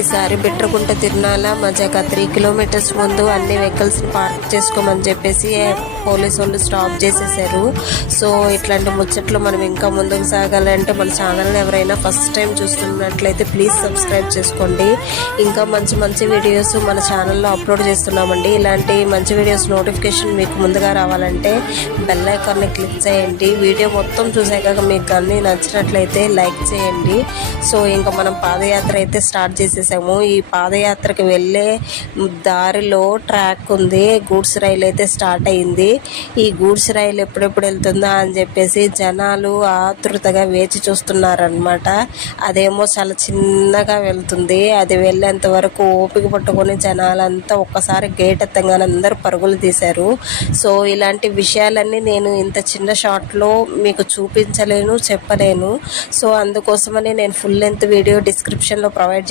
ఈసారి బిట్రకుంట తిరునాల మజాక 3 కిలోమీటర్స్ ముందు అన్ని వెహికల్స్ని పార్క్ చేసుకోమని చెప్పేసి పోలీసు వాళ్ళు స్టాప్ చేసేసారు. సో ఇట్లాంటి ముచ్చట్లు మనం ఇంకా ముందుకు సాగాలంటే మన ఛానల్ని ఎవరైనా ఫస్ట్ టైం చూస్తున్నట్లయితే ప్లీజ్ సబ్స్క్రైబ్ చేసుకోండి. ఇంకా మంచి మంచి వీడియోస్ మన ఛానల్లో అప్లోడ్ చేస్తున్నామండి. ఇలాంటి మంచి వీడియోస్ నోటిఫికేషన్ మీకు ముందుగా రావాలంటే బెల్ ఐకాన్ని క్లిక్ చేయండి. వీడియో మొత్తం చూసాక మీకు కానీ నచ్చినట్లయితే లైక్ చేయండి. సో ఇంకా మనం పాదయాత్ర అయితే స్టార్ట్ చేసేసాము. ఈ పాదయాత్రకు వెళ్ళే దారిలో ట్రాక్ ఉంది, గూడ్స్ రైలు అయితే స్టార్ట్ అయింది. ఈ గూడ్స్ రైలు ఎప్పుడెప్పుడు వెళ్తుందా అని చెప్పేసి జనాలు ఆతృతగా వేచి చూస్తున్నారనమాట. అదేమో చాలా చిన్నగా వెళ్తుంది. అది వెళ్ళేంత వరకు ఓపిక పట్టుకొని జనాలంతా ఒక్కసారి గేట్ ఎత్తంగానే అందరూ పరుగులు తీశారు. సో ఇలాంటి విషయాలన్నీ నేను ఇంత చిన్న షార్ట్లో మీకు చూపించలేను, చెప్పలేను. సో అందుకోసమని నేను ఫుల్ లెంత్ వీడియో డిస్క్రిప్షన్లో ప్రొవైడ్ చేసి